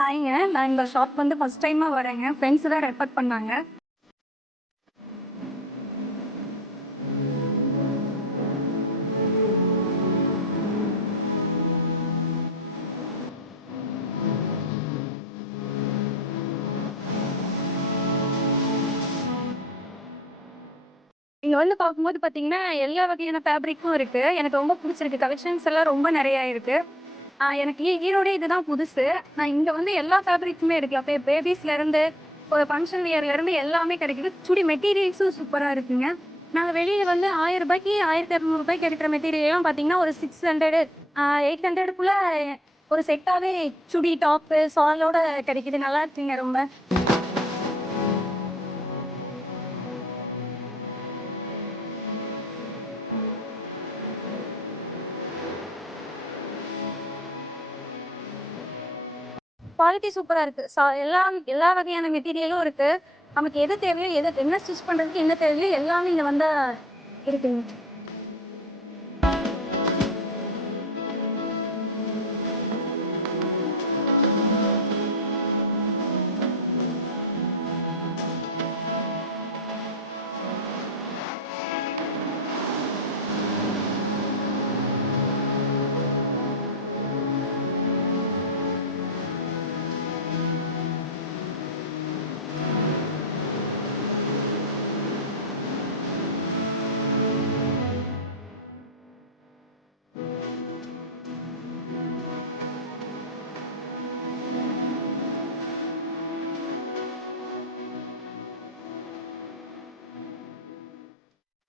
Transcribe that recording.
ஹாய்ங்க. நான் இந்த ஷாப் வந்து ஃபர்ஸ்ட் டைமா வரேங்க. ஃப்ரெண்ட்ஸ் தான் ரெஃபர் பண்ணாங்க. இங்க வந்து பார்க்கும்போது பார்த்தீங்கன்னா, எல்லா வகையான ஃபேப்ரிக்கும் இருக்கு. எனக்கு ரொம்ப புடிச்சிருக்கு. கலெக்ஷன்ஸ் எல்லாம் ரொம்ப நெறையா இருக்கு. எனக்கு ஈரோடே இதுதான் புதுசு. நான் இங்க வந்து எல்லா ஃபேப்ரிக்குமே எடுக்கலாம். பேபீஸ்லேருந்து, ஒரு ஃபங்ஷன் வியர்லேருந்து எல்லாமே கிடைக்குது. சுடி மெட்டீரியல்ஸும் சூப்பரா இருக்குங்க. நாங்க வெளியில வந்து ரூ. 1000 ரூ. 1200 எடுக்கிற மெட்டீரியல்லாம் பார்த்தீங்கன்னா, ஒரு 600 800க்குள்ள ஒரு செட்டாவே சுடி, டாப்பு, ஷாலோட கிடைக்குது. நல்லா இருக்குங்க ரொம்ப. குவாலிட்டி சூப்பரா இருக்கு. எல்லா எல்லா வகையான மெட்டீரியலும் இருக்கு. நமக்கு எது தேவையோ, என்ன ஸ்டிச் பண்றதுக்கு என்ன தேவையோ எல்லாமே இங்க வந்தா இருக்குங்க.